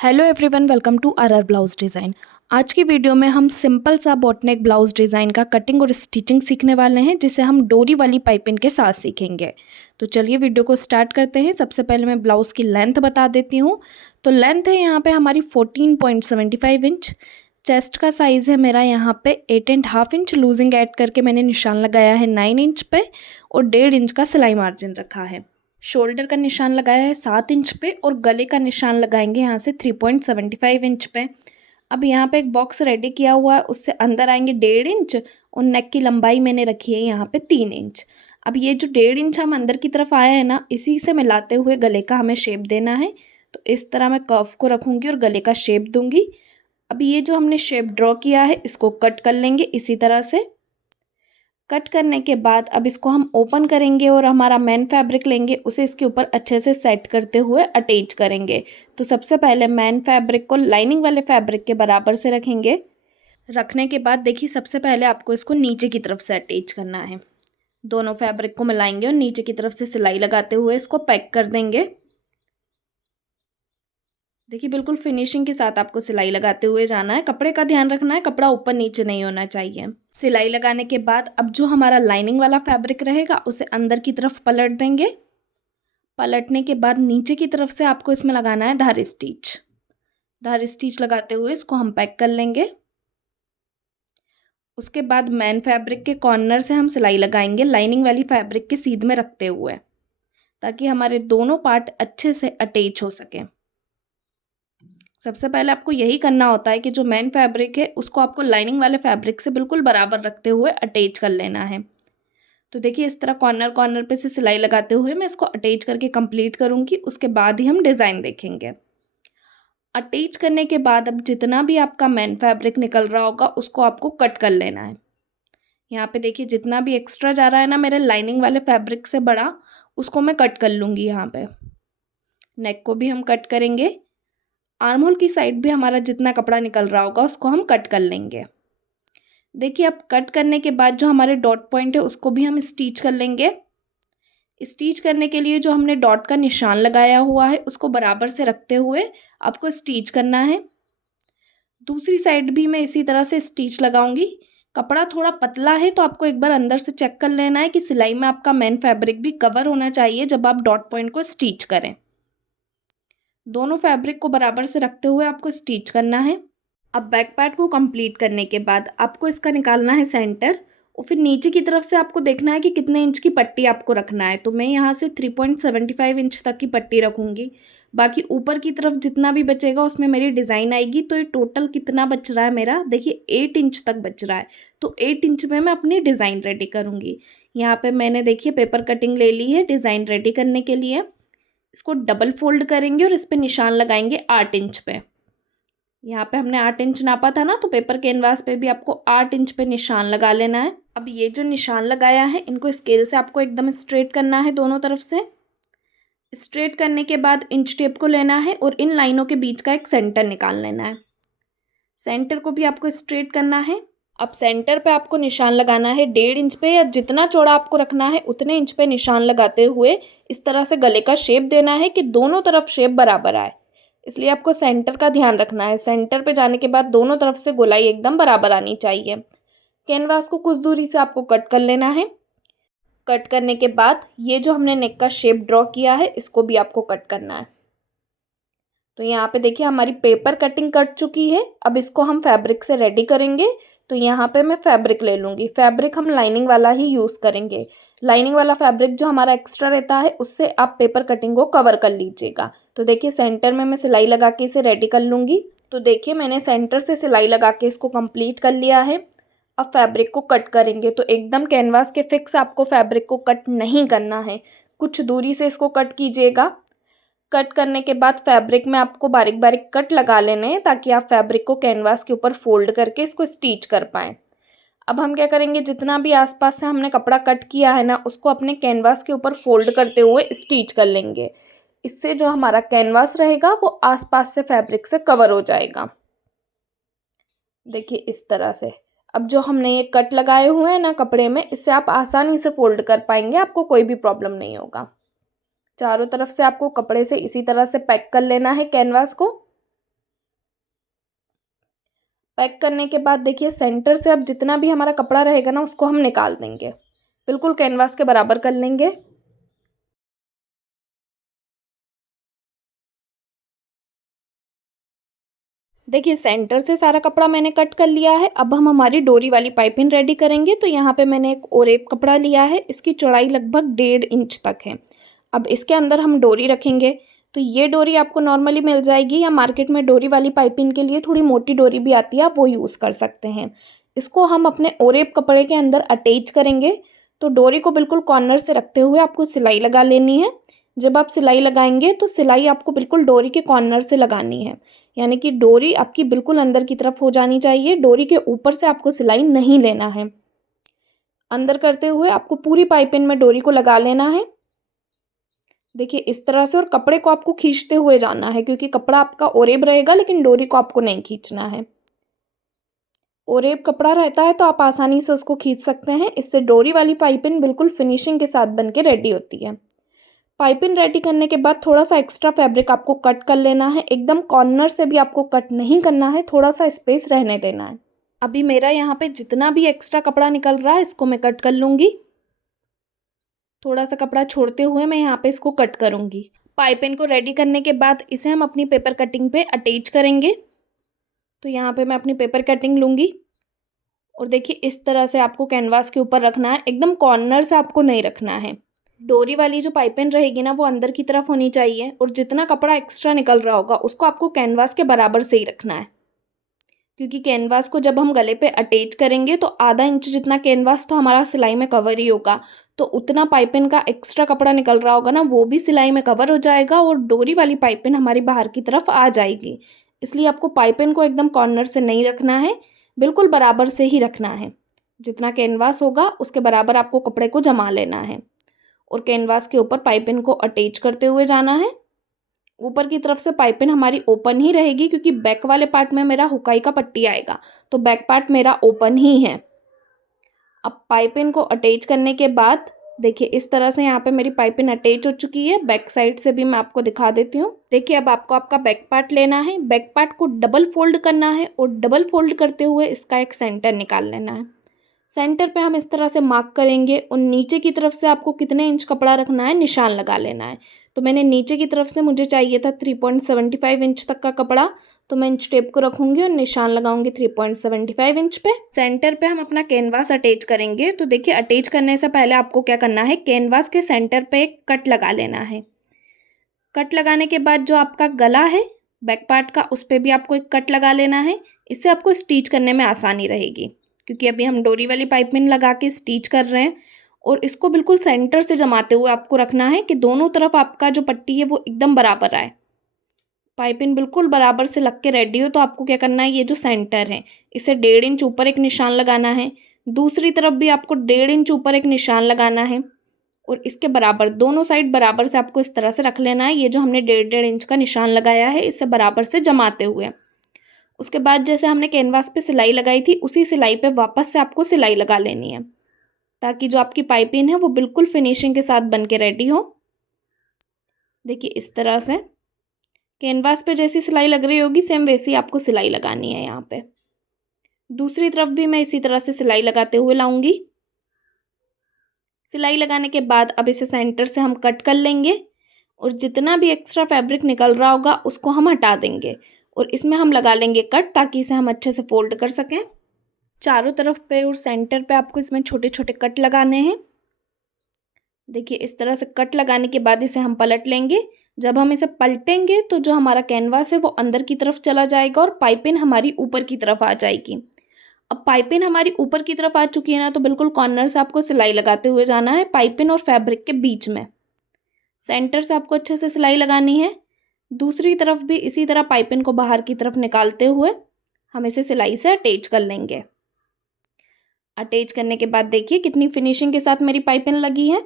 Hello everyone, welcome to our blouse design. आज की video में हम सिंपल सा बोटनेक ब्लाउज डिज़ाइन का कटिंग और स्टिचिंग सीखने वाले हैं, जिसे हम डोरी वाली पाइपिंग के साथ सीखेंगे। तो चलिए वीडियो को स्टार्ट करते हैं। सबसे पहले मैं ब्लाउज़ की लेंथ बता देती हूँ। तो लेंथ है यहाँ पे हमारी 14.75 इंच। चेस्ट का साइज़ है मेरा यहाँ पे 8.5 इंच। लूजिंग ऐड करके मैंने निशान लगाया है 9 इंच पे और 1.5 इंच का सिलाई मार्जिन रखा है। शोल्डर का निशान लगाया है 7 इंच पे और गले का निशान लगाएंगे यहाँ से 3.75 इंच पे। अब यहाँ पे एक बॉक्स रेडी किया हुआ है, उससे अंदर आएंगे 1.5 इंच और नेक की लंबाई मैंने रखी है यहाँ पे 3 इंच। अब ये जो 1.5 इंच हम अंदर की तरफ आया है ना, इसी से मिलाते हुए गले का हमें शेप देना है। तो इस तरह मैं कर्व को रखूँगी और गले का शेप दूँगी। अब ये जो हमने शेप ड्रॉ किया है, इसको कट कर लेंगे इसी तरह से। कट करने के बाद अब इसको हम ओपन करेंगे और हमारा मेन फैब्रिक लेंगे, उसे इसके ऊपर अच्छे से सेट करते हुए अटैच करेंगे। तो सबसे पहले मेन फैब्रिक को लाइनिंग वाले फैब्रिक के बराबर से रखेंगे। रखने के बाद देखिए, सबसे पहले आपको इसको नीचे की तरफ से अटैच करना है। दोनों फैब्रिक को मिलाएंगे और नीचे की तरफ से सिलाई लगाते हुए इसको पैक कर देंगे। देखिए, बिल्कुल फिनिशिंग के साथ आपको सिलाई लगाते हुए जाना है। कपड़े का ध्यान रखना है, कपड़ा ऊपर नीचे नहीं होना चाहिए। सिलाई लगाने के बाद अब जो हमारा लाइनिंग वाला फैब्रिक रहेगा, उसे अंदर की तरफ पलट देंगे। पलटने के बाद नीचे की तरफ से आपको इसमें लगाना है धार स्टिच। धार स्टिच लगाते हुए इसको हम पैक कर लेंगे। उसके बाद मेन फैब्रिक के कॉर्नर से हम सिलाई लगाएंगे लाइनिंग वाली फैब्रिक के सीध में रखते हुए, ताकि हमारे दोनों पार्ट अच्छे से अटैच हो सके। सबसे पहले आपको यही करना होता है कि जो मेन फैब्रिक है उसको आपको लाइनिंग वाले फैब्रिक से बिल्कुल बराबर रखते हुए अटैच कर लेना है। तो देखिए, इस तरह कॉर्नर कॉर्नर पे से सिलाई लगाते हुए मैं इसको अटैच करके कंप्लीट करूँगी। उसके बाद ही हम डिज़ाइन देखेंगे। अटैच करने के बाद अब जितना भी आपका मेन फैब्रिक निकल रहा होगा, उसको आपको कट कर लेना है। यहाँ पे देखिए, जितना भी एक्स्ट्रा जा रहा है ना मेरे लाइनिंग वाले फैब्रिक से बड़ा, उसको मैं कट कर लूँगी। यहाँ पे नेक को भी हम कट करेंगे। आर्म होल की साइड भी हमारा जितना कपड़ा निकल रहा होगा उसको हम कट कर लेंगे। देखिए, अब कट करने के बाद जो हमारे डॉट पॉइंट है उसको भी हम स्टिच कर लेंगे। स्टिच करने के लिए जो हमने डॉट का निशान लगाया हुआ है, उसको बराबर से रखते हुए आपको स्टिच करना है। दूसरी साइड भी मैं इसी तरह से स्टिच लगाऊंगी। कपड़ा थोड़ा पतला है तो आपको एक बार अंदर से चेक कर लेना है कि सिलाई में आपका मेन फैब्रिक भी कवर होना चाहिए जब आप डॉट पॉइंट को स्टिच करें। दोनों फैब्रिक को बराबर से रखते हुए आपको स्टिच करना है। अब बैक पार्ट को कंप्लीट करने के बाद आपको इसका निकालना है सेंटर, और फिर नीचे की तरफ से आपको देखना है कि कितने इंच की पट्टी आपको रखना है। तो मैं यहाँ से 3.75 इंच तक की पट्टी रखूँगी। बाकी ऊपर की तरफ जितना भी बचेगा उसमें मेरी डिज़ाइन आएगी। तो ये टोटल कितना बच रहा है मेरा, देखिए 8 इंच तक बच रहा है। तो 8 इंच में मैं अपनी डिज़ाइन रेडी करूँगी। यहाँ पर मैंने देखिए पेपर कटिंग ले ली है डिज़ाइन रेडी करने के लिए। इसको डबल फोल्ड करेंगे और इस पर निशान लगाएंगे 8 इंच पे। यहाँ पे हमने 8 इंच नापा था ना, तो पेपर कैनवास पे भी आपको 8 इंच पे निशान लगा लेना है। अब ये जो निशान लगाया है, इनको स्केल से आपको एकदम स्ट्रेट करना है दोनों तरफ से। स्ट्रेट करने के बाद इंच टेप को लेना है और इन लाइनों के बीच का एक सेंटर निकाल लेना है। सेंटर को भी आपको स्ट्रेट करना है। अब सेंटर पे आपको निशान लगाना है 1.5 इंच पे, या जितना चौड़ा आपको रखना है उतने इंच पे निशान लगाते हुए इस तरह से गले का शेप देना है कि दोनों तरफ शेप बराबर आए। इसलिए आपको सेंटर का ध्यान रखना है। सेंटर पे जाने के बाद दोनों तरफ से गोलाई एकदम बराबर आनी चाहिए। कैनवास को कुछ दूरी से आपको कट कर लेना है। कट करने के बाद ये जो हमने नेक का शेप ड्रॉ किया है, इसको भी आपको कट करना है। तो यहाँ पे देखिए, हमारी पेपर कटिंग कट चुकी है। अब इसको हम फैब्रिक से रेडी करेंगे। तो यहाँ पे मैं फैब्रिक ले लूँगी। फैब्रिक हम लाइनिंग वाला ही यूज़ करेंगे। लाइनिंग वाला फैब्रिक जो हमारा एक्स्ट्रा रहता है, उससे आप पेपर कटिंग को कवर कर लीजिएगा। तो देखिए, सेंटर में मैं सिलाई लगा के इसे रेडी कर लूँगी। तो देखिए, मैंने सेंटर से सिलाई लगा के इसको कंप्लीट कर लिया है। अब फैब्रिक को कट करेंगे। तो एकदम कैनवास के फिक्स आपको फैब्रिक को कट नहीं करना है, कुछ दूरी से इसको कट कीजिएगा। कट करने के बाद फैब्रिक में आपको बारीक बारीक कट लगा लेने हैं, ताकि आप फैब्रिक को कैनवास के ऊपर फोल्ड करके इसको स्टिच कर पाएँ। अब हम क्या करेंगे, जितना भी आसपास से हमने कपड़ा कट किया है ना, उसको अपने कैनवास के ऊपर फोल्ड करते हुए स्टिच कर लेंगे। इससे जो हमारा कैनवास रहेगा वो आसपास से फैब्रिक से कवर हो जाएगा। देखिए, इस तरह से। अब जो हमने ये कट लगाए हुए हैं ना कपड़े में, इससे आप आसानी से फोल्ड कर पाएंगे, आपको कोई भी प्रॉब्लम नहीं होगा। चारों तरफ से आपको कपड़े से इसी तरह से पैक कर लेना है कैनवास को। पैक करने के बाद देखिए सेंटर से अब जितना भी हमारा कपड़ा रहेगा ना उसको हम निकाल देंगे, बिल्कुल कैनवास के बराबर कर लेंगे। देखिए सेंटर से सारा कपड़ा मैंने कट कर लिया है। अब हम हमारी डोरी वाली पाइपिंग रेडी करेंगे। तो यहाँ पे मैंने एक ओरेप कपड़ा लिया है, इसकी चौड़ाई लगभग 1.5 इंच तक है। अब इसके अंदर हम डोरी रखेंगे। तो ये डोरी आपको नॉर्मली मिल जाएगी, या मार्केट में डोरी वाली पाइपिंग के लिए थोड़ी मोटी डोरी भी आती है, आप वो यूज़ कर सकते हैं। इसको हम अपने ओरेप कपड़े के अंदर अटैच करेंगे। तो डोरी को बिल्कुल कॉर्नर से रखते हुए आपको सिलाई लगा लेनी है। जब आप सिलाई लगाएंगे तो सिलाई आपको बिल्कुल डोरी के कॉर्नर से लगानी है, यानी कि डोरी आपकी बिल्कुल अंदर की तरफ हो जानी चाहिए। डोरी के ऊपर से आपको सिलाई नहीं लेना है। अंदर करते हुए आपको पूरी पाइपिंग में डोरी को लगा लेना है। देखिए इस तरह से, और कपड़े को आपको खींचते हुए जाना है, क्योंकि कपड़ा आपका ओरेब रहेगा लेकिन डोरी को आपको नहीं खींचना है। ओरेब कपड़ा रहता है तो आप आसानी से उसको खींच सकते हैं। इससे डोरी वाली पाइपिंग बिल्कुल फिनिशिंग के साथ बन के रेडी होती है। पाइपिंग रेडी करने के बाद थोड़ा सा एक्स्ट्रा फैब्रिक आपको कट कर लेना है। एकदम कॉर्नर से भी आपको कट नहीं करना है, थोड़ा सा स्पेस रहने देना है। अभी मेरा यहाँ पे जितना भी एक्स्ट्रा कपड़ा निकल रहा है इसको मैं कट कर लूँगी। थोड़ा सा कपड़ा छोड़ते हुए मैं यहाँ पे इसको कट करूँगी। पाइपिंग को रेडी करने के बाद इसे हम अपनी पेपर कटिंग पे अटैच करेंगे। तो यहाँ पे मैं अपनी पेपर कटिंग लूँगी, और देखिए इस तरह से आपको कैनवास के ऊपर रखना है, एकदम कॉर्नर से आपको नहीं रखना है। डोरी वाली जो पाइपिंग रहेगी ना वो अंदर की तरफ होनी चाहिए, और जितना कपड़ा एक्स्ट्रा निकल रहा होगा उसको आपको कैनवास के बराबर से ही रखना है। क्योंकि कैनवास को जब हम गले पे अटैच करेंगे तो आधा इंच जितना कैनवास तो हमारा सिलाई में कवर ही होगा, तो उतना पाइपिंग का एक्स्ट्रा कपड़ा निकल रहा होगा ना वो भी सिलाई में कवर हो जाएगा, और डोरी वाली पाइपिंग हमारी बाहर की तरफ आ जाएगी। इसलिए आपको पाइपिंग को एकदम कॉर्नर से नहीं रखना है, बिल्कुल बराबर से ही रखना है। जितना कैनवास होगा उसके बराबर आपको कपड़े को जमा लेना है, और कैनवास के ऊपर पाइपिंग को अटैच करते हुए जाना है। ऊपर की तरफ से पाइपिंग हमारी ओपन ही रहेगी, क्योंकि बैक वाले पार्ट में मेरा हुकाई का पट्टी आएगा, तो बैक पार्ट मेरा ओपन ही है। अब पाइपिंग को अटैच करने के बाद देखिए इस तरह से यहाँ पे मेरी पाइपिंग अटैच हो चुकी है। बैक साइड से भी मैं आपको दिखा देती हूँ। देखिए अब आपको आपका बैक पार्ट लेना है, बैक पार्ट को डबल फोल्ड करना है, और डबल फोल्ड करते हुए इसका एक सेंटर निकाल लेना है। सेंटर पे हम इस तरह से मार्क करेंगे, और नीचे की तरफ से आपको कितने इंच कपड़ा रखना है निशान लगा लेना है। तो मैंने नीचे की तरफ से, मुझे चाहिए था 3.75 इंच तक का कपड़ा, तो मैं इंच टेप को रखूँगी और निशान लगाऊंगी 3.75 इंच पे। सेंटर पे हम अपना कैनवास अटैच करेंगे। तो देखिए अटैच करने से पहले आपको क्या करना है, कैनवास के सेंटर पे एक कट लगा लेना है। कट लगाने के बाद जो आपका गला है बैक पार्ट का, उस पर भी आपको एक कट लगा लेना है। इससे आपको स्टिच करने में आसानी रहेगी, क्योंकि अभी हम डोरी वाली पाइपिंग लगा के स्टिच कर रहे हैं। और इसको बिल्कुल सेंटर से जमाते हुए आपको रखना है कि दोनों तरफ आपका जो पट्टी है वो एकदम बराबर आए। पाइपिंग बिल्कुल बराबर से लग के रेडी हो तो आपको क्या करना है, ये जो सेंटर है इसे 1.5 इंच ऊपर एक निशान लगाना है। दूसरी तरफ भी आपको 1.5 इंच ऊपर एक निशान लगाना है, और इसके बराबर दोनों साइड बराबर से आपको इस तरह से रख लेना है। ये जो हमने 1.5 इंच का निशान लगाया है इसे बराबर से जमाते हुए, उसके बाद जैसे हमने कैनवास पे सिलाई लगाई थी उसी सिलाई पे वापस से आपको सिलाई लगा लेनी है, ताकि जो आपकी पाइपिंग है वो बिल्कुल फिनिशिंग के साथ बन के रेडी हो। देखिए इस तरह से कैनवास पे जैसी सिलाई लग रही होगी सेम वैसी आपको सिलाई लगानी है। यहाँ पे दूसरी तरफ भी मैं इसी तरह से सिलाई लगाते हुए लाऊंगी। सिलाई लगाने के बाद अब इसे सेंटर से हम कट कर लेंगे, और जितना भी एक्स्ट्रा फैब्रिक निकल रहा होगा उसको हम हटा देंगे, और इसमें हम लगा लेंगे कट, ताकि इसे हम अच्छे से फोल्ड कर सकें। चारों तरफ पे और सेंटर पे आपको इसमें छोटे छोटे कट लगाने हैं। देखिए इस तरह से कट लगाने के बाद इसे हम पलट लेंगे। जब हम इसे पलटेंगे तो जो हमारा कैनवास है वो अंदर की तरफ चला जाएगा, और पाइपिंग हमारी ऊपर की तरफ आ जाएगी। अब पाइपिंग हमारी ऊपर की तरफ आ चुकी है ना, तो बिल्कुल कॉर्नर से आपको सिलाई लगाते हुए जाना है, पाइपिंग और फैब्रिक के बीच में। सेंटर से आपको अच्छे से सिलाई लगानी है। दूसरी तरफ भी इसी तरह पाइपिंग को बाहर की तरफ निकालते हुए हम इसे सिलाई से अटैच कर लेंगे। अटैच करने के बाद देखिए कितनी फिनिशिंग के साथ मेरी पाइपिंग लगी है।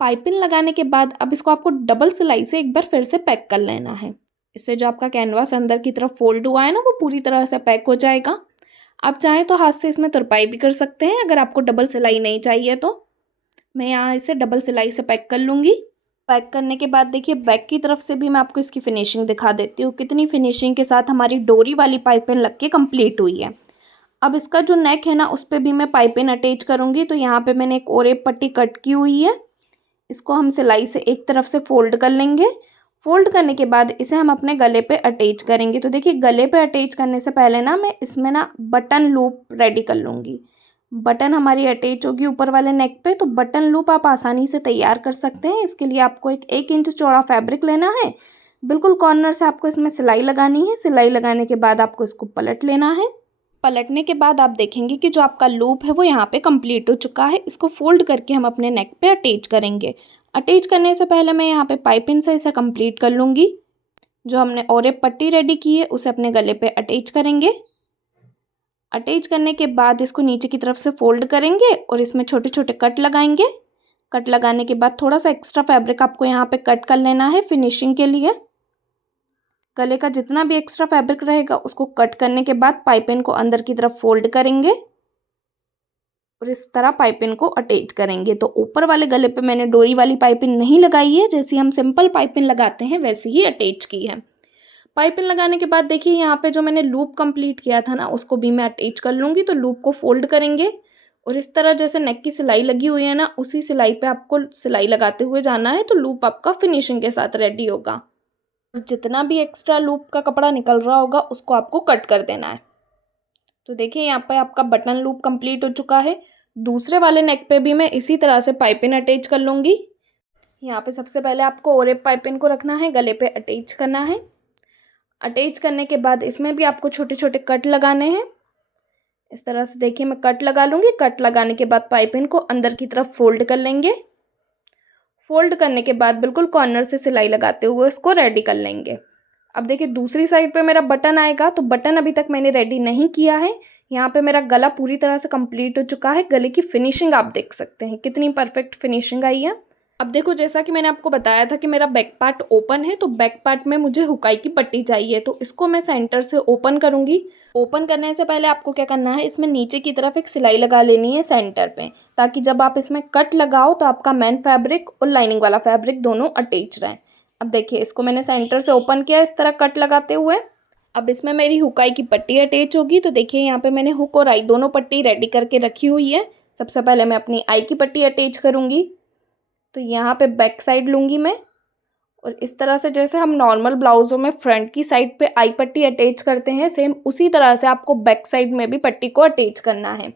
पाइपिंग लगाने के बाद अब इसको आपको डबल सिलाई से एक बार फिर से पैक कर लेना है। इससे जो आपका कैनवास अंदर की तरफ फोल्ड हुआ है ना वो पूरी तरह से पैक हो जाएगा। आप चाहें तो हाथ से इसमें तुरपाई भी कर सकते हैं, अगर आपको डबल सिलाई नहीं चाहिए तो। मैं यहाँ इसे डबल सिलाई से पैक कर लूँगी। पैक करने के बाद देखिए बैक की तरफ से भी मैं आपको इसकी फिनिशिंग दिखा देती हूँ, कितनी फिनिशिंग के साथ हमारी डोरी वाली पाइपिंग लग के कंप्लीट हुई है। अब इसका जो नेक है ना, उस पे भी मैं पाइपिंग अटैच करूँगी। तो यहाँ पे मैंने एक और एक पट्टी कट की हुई है, इसको हम सिलाई से एक तरफ से फोल्ड कर लेंगे। फोल्ड करने के बाद इसे हम अपने गले पे अटैच करेंगे। तो देखिए गले पे अटैच करने से पहले ना मैं इसमें ना बटन लूप रेडी कर लूँगी। बटन हमारी अटैच होगी ऊपर वाले नेक पे, तो बटन लूप आप आसानी से तैयार कर सकते हैं। इसके लिए आपको एक 1 इंच चौड़ा फैब्रिक लेना है, बिल्कुल कॉर्नर से आपको इसमें सिलाई लगानी है। सिलाई लगाने के बाद आपको इसको पलट लेना है। पलटने के बाद आप देखेंगे कि जो आपका लूप है वो यहाँ पे कंप्लीट हो चुका है। इसको फोल्ड करके हम अपने नेक पे अटैच करेंगे। अटैच करने से पहले मैं यहाँ पे पाइपिंग से इसे कंप्लीट कर लूँगी। जो हमने और एक पट्टी रेडी की है उसे अपने गले पे अटैच करेंगे। अटैच करने के बाद इसको नीचे की तरफ से फोल्ड करेंगे और इसमें छोटे छोटे कट लगाएंगे। कट लगाने के बाद थोड़ा सा एक्स्ट्रा फैब्रिक आपको यहाँ पे कट कर लेना है फिनिशिंग के लिए। गले का जितना भी एक्स्ट्रा फैब्रिक रहेगा उसको कट करने के बाद पाइपिंग को अंदर की तरफ फोल्ड करेंगे और इस तरह पाइपिंग को अटैच करेंगे। तो ऊपर वाले गले पे मैंने डोरी वाली पाइपिंग नहीं लगाई है, जैसे हम सिंपल पाइपिंग लगाते हैं वैसे ही अटैच की है। पाइपिंग लगाने के बाद देखिए यहाँ पे जो मैंने लूप कंप्लीट किया था ना, उसको भी मैं अटैच कर लूँगी। तो लूप को फोल्ड करेंगे और इस तरह जैसे नेक की सिलाई लगी हुई है ना, उसी सिलाई पे आपको सिलाई लगाते हुए जाना है। तो लूप आपका फिनिशिंग के साथ रेडी होगा। जितना भी एक्स्ट्रा लूप का कपड़ा निकल रहा होगा उसको आपको कट कर देना है। तो देखिए यहाँ पे आपका बटन लूप कंप्लीट हो चुका है। दूसरे वाले नेक पे भी मैं इसी तरह से पाइपिंग अटैच कर लूँगी। यहाँ पे सबसे पहले आपको और एक पाइपिंग को रखना है, गले पे अटैच करना है। अटैच करने के बाद इसमें भी आपको छोटे छोटे कट लगाने हैं। इस तरह से देखिए मैं कट लगा लूँगी। कट लगाने के बाद पाइपिंग को अंदर की तरफ फोल्ड कर लेंगे। फोल्ड करने के बाद बिल्कुल कॉर्नर से सिलाई लगाते हुए इसको रेडी कर लेंगे। अब देखिए दूसरी साइड पे मेरा बटन आएगा, तो बटन अभी तक मैंने रेडी नहीं किया है। यहाँ पे मेरा गला पूरी तरह से कंप्लीट हो चुका है। गले की फिनिशिंग आप देख सकते हैं कितनी परफेक्ट फिनिशिंग आई है। अब देखो जैसा कि मैंने आपको बताया था कि मेरा बैक पार्ट ओपन है, तो बैक पार्ट में मुझे हुकाई की पट्टी चाहिए। तो इसको मैं सेंटर से ओपन करूँगी। ओपन करने से पहले आपको क्या करना है, इसमें नीचे की तरफ एक सिलाई लगा लेनी है सेंटर पे, ताकि जब आप इसमें कट लगाओ तो आपका मेन फैब्रिक और लाइनिंग वाला फैब्रिक दोनों अटैच रहें। अब देखिए इसको मैंने सेंटर से ओपन किया इस तरह कट लगाते हुए। अब इसमें मेरी हुकाई की पट्टी अटैच होगी। तो देखिए यहाँ पे मैंने हुक और आई दोनों पट्टी रेडी करके रखी हुई है। सबसे पहले मैं अपनी आई की पट्टी अटैच करूँगी। तो यहाँ पे बैक साइड लूँगी मैं, और इस तरह से जैसे हम नॉर्मल ब्लाउज़ों में फ्रंट की साइड पे आई पट्टी अटैच करते हैं, सेम उसी तरह से आपको बैक साइड में भी पट्टी को अटैच करना है।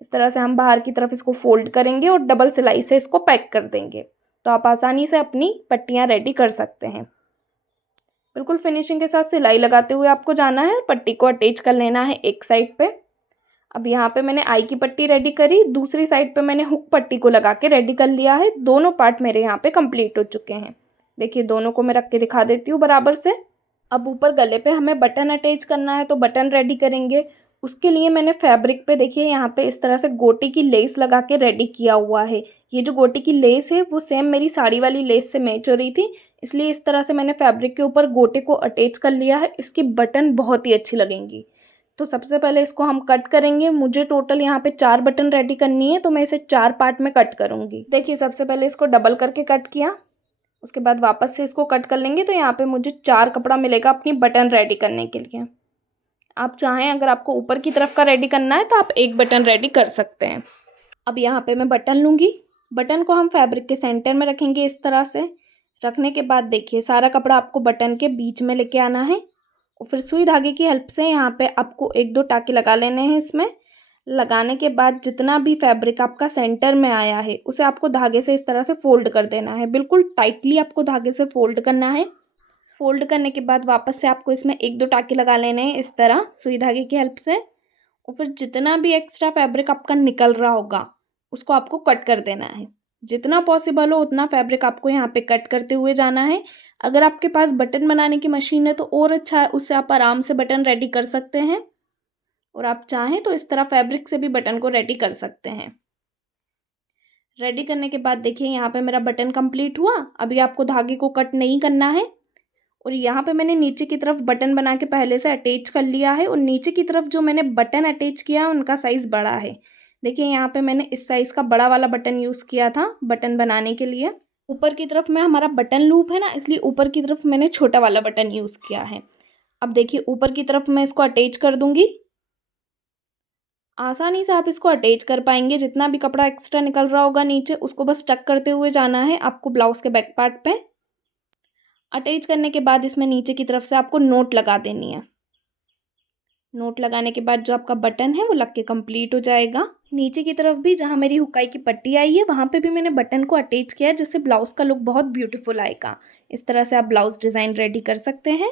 इस तरह से हम बाहर की तरफ इसको फोल्ड करेंगे और डबल सिलाई से इसको पैक कर देंगे। तो आप आसानी से अपनी पट्टियाँ रेडी कर सकते हैं। बिल्कुल फिनिशिंग के साथ सिलाई लगाते हुए आपको जाना है और पट्टी को अटैच कर लेना है एक साइड पे। अब यहाँ पे मैंने आई की पट्टी रेडी करी, दूसरी साइड पे मैंने हुक पट्टी को लगा के रेडी कर लिया है। दोनों पार्ट मेरे यहाँ पे कंप्लीट हो चुके हैं। देखिए दोनों को मैं रख के दिखा देती हूँ बराबर से। अब ऊपर गले पे हमें बटन अटैच करना है, तो बटन रेडी करेंगे। उसके लिए मैंने फैब्रिक पे देखिए यहाँ पे इस तरह से गोटी की लेस लगा के रेडी किया हुआ है। ये जो गोटी की लेस है वो सेम मेरी साड़ी वाली लेस से मैच हो रही थी, इसलिए इस तरह से मैंने फैब्रिक के ऊपर गोटे को अटैच कर लिया है। इसकी बटन बहुत ही अच्छी लगेंगी। तो सबसे पहले इसको हम कट करेंगे। मुझे टोटल यहाँ पे 4 बटन रेडी करनी है, तो मैं इसे 4 पार्ट में कट करूँगी। देखिए सबसे पहले इसको डबल करके कट किया, उसके बाद वापस से इसको कट कर लेंगे। तो यहाँ पे मुझे 4 कपड़ा मिलेगा अपनी बटन रेडी करने के लिए। आप चाहें अगर आपको ऊपर की तरफ का रेडी करना है तो आप 1 बटन रेडी कर सकते हैं। अब यहाँ पे मैं बटन लूँगी। बटन को हम फैब्रिक के सेंटर में रखेंगे इस तरह से। रखने के बाद देखिए सारा कपड़ा आपको बटन के बीच में लेके आना है और फिर सुई धागे की हेल्प से यहाँ पे आपको 1-2 टाँके लगा लेने हैं। इसमें लगाने के बाद जितना भी फैब्रिक आपका सेंटर में आया है उसे आपको धागे से इस तरह से फोल्ड कर देना है। बिल्कुल टाइटली आपको धागे से फोल्ड करना है। फोल्ड करने के बाद वापस से आपको इसमें 1-2 टाँके लगा लेने हैं इस तरह सुई धागे की हेल्प से, और फिर जितना भी एक्स्ट्रा फैब्रिक आपका निकल रहा होगा उसको आपको कट कर देना है। जितना पॉसिबल हो उतना फैब्रिक आपको यहाँ पे कट करते हुए जाना है। अगर आपके पास बटन बनाने की मशीन है तो और अच्छा है, उससे आप आराम से बटन रेडी कर सकते हैं। और आप चाहें तो इस तरह फैब्रिक से भी बटन को रेडी कर सकते हैं। रेडी करने के बाद देखिए यहाँ पे मेरा बटन कंप्लीट हुआ। अभी आपको धागे को कट नहीं करना है। और यहाँ पे मैंने नीचे की तरफ बटन बना के पहले से अटैच कर लिया है, और नीचे की तरफ जो मैंने बटन अटैच किया उनका साइज़ बड़ा है। देखिए यहाँ पे मैंने इस साइज़ का बड़ा वाला बटन यूज़ किया था बटन बनाने के लिए। ऊपर की तरफ में हमारा बटन लूप है ना, इसलिए ऊपर की तरफ मैंने छोटा वाला बटन यूज़ किया है। अब देखिए ऊपर की तरफ मैं इसको अटैच कर दूँगी। आसानी से आप इसको अटैच कर पाएंगे। जितना भी कपड़ा एक्स्ट्रा निकल रहा होगा नीचे, उसको बस टक करते हुए जाना है आपको ब्लाउज़ के बैक पार्ट पे। अटैच करने के बाद इसमें नीचे की तरफ से आपको नोट लगा देनी है। नोट लगाने के बाद जो आपका बटन है वो लग के कंप्लीट हो जाएगा। नीचे की तरफ भी जहाँ मेरी हुकाई की पट्टी आई है, वहाँ पे भी मैंने बटन को अटैच किया है, जिससे ब्लाउज़ का लुक बहुत ब्यूटीफुल आएगा। इस तरह से आप ब्लाउज़ डिज़ाइन रेडी कर सकते हैं।